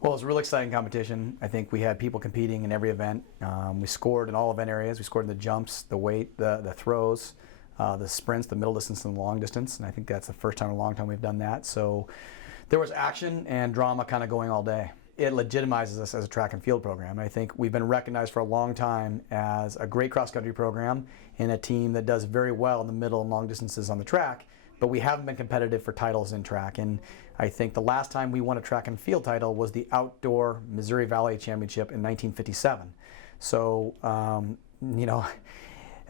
Well, it was a really exciting competition. I think we had people competing in every event. We scored in all event areas. We scored in the jumps, the weight, the throws, the sprints, the middle distance, and the long distance. And I think that's the first time in a long time we've done that. So there was action and drama kind of going all day. It legitimizes us as a track and field program. I think we've been recognized for a long time as a great cross-country program and a team that does very well in the middle and long distances on the track, but we haven't been competitive for titles in track. And I think the last time we won a track and field title was the Outdoor Missouri Valley Championship in 1957. So,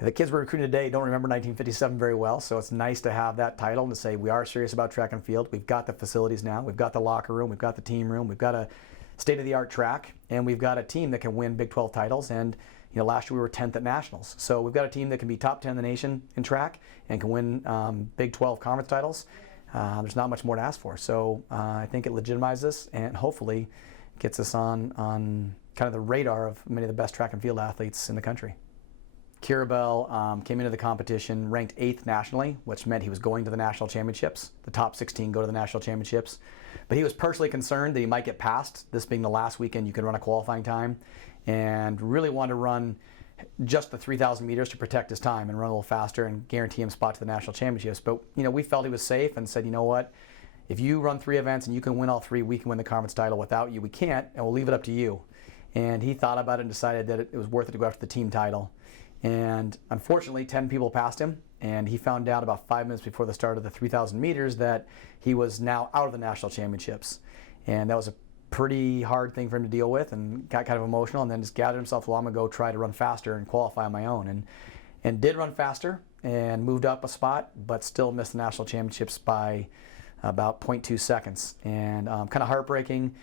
the kids we're recruiting today don't remember 1957 very well, so it's nice to have that title and to say we are serious about track and field. We've got the facilities now, we've got the locker room, we've got the team room, we've got a state-of-the-art track, and we've got a team that can win Big 12 titles. And last year we were 10th at nationals, so we've got a team that can be top 10 in the nation in track and can win Big 12 conference titles. There's not much more to ask for, so I think it legitimizes us and hopefully gets us on kind of the radar of many of the best track and field athletes in the country. Kirabel came into the competition ranked 8th nationally, which meant he was going to the national championships. The top 16 go to the national championships. But he was personally concerned that he might get passed, this being the last weekend you could run a qualifying time, and really wanted to run just the 3,000 meters to protect his time and run a little faster and guarantee him a spot to the national championships. But we felt he was safe and said, you know what, if you run 3 events and you can win all 3, we can win the conference title. Without you, we can't, and we'll leave it up to you. And he thought about it and decided that it was worth it to go after the team title. And unfortunately, 10 people passed him, and he found out about 5 minutes before the start of the 3,000 meters that he was now out of the national championships. And that was a pretty hard thing for him to deal with, and got kind of emotional, and then just gathered himself, well, I'm going to go try to run faster and qualify on my own. And did run faster and moved up a spot, but still missed the national championships by about 0.2 seconds. And kind of heartbreaking.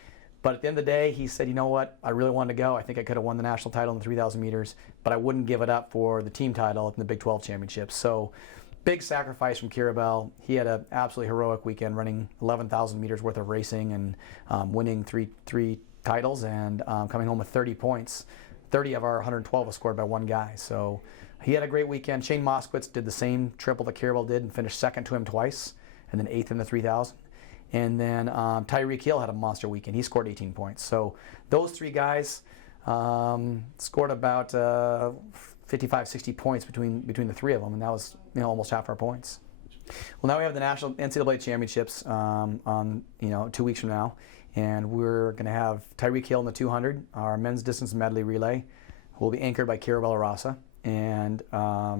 But at the end of the day, he said, you know what, I really wanted to go. I think I could have won the national title in the 3,000 meters, but I wouldn't give it up for the team title in the Big 12 championships. So big sacrifice from Kirabel. He had an absolutely heroic weekend running 11,000 meters worth of racing and winning three titles and coming home with 30 points. 30 of our 112 was scored by one guy. So he had a great weekend. Shane Moskowitz did the same triple that Kirabel did and finished second to him twice, and then 8th in the 3,000. And then Tyreek Hill had a monster weekend. He scored 18 points. So those 3 guys scored about 55, 60 points between the 3 of them, and that was almost half our points. Well, now we have the national NCAA championships on 2 weeks from now, and we're going to have Tyreek Hill in the 200, our men's distance medley relay, will be anchored by Kira Bellarasa, and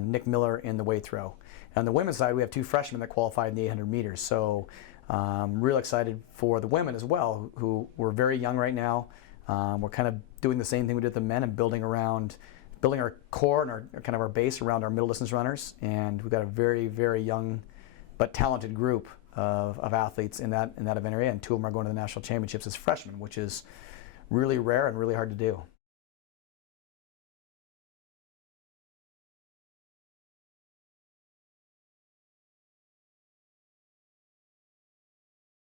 Nick Miller in the weight throw. And on the women's side, we have 2 freshmen that qualified in the 800 meters. So real excited for the women as well, who we're very young right now. We're kind of doing the same thing we did with the men and building our core and our base around our middle distance runners. And we've got a very, very young but talented group of athletes in that event area, and 2 of them are going to the national championships as freshmen, which is really rare and really hard to do.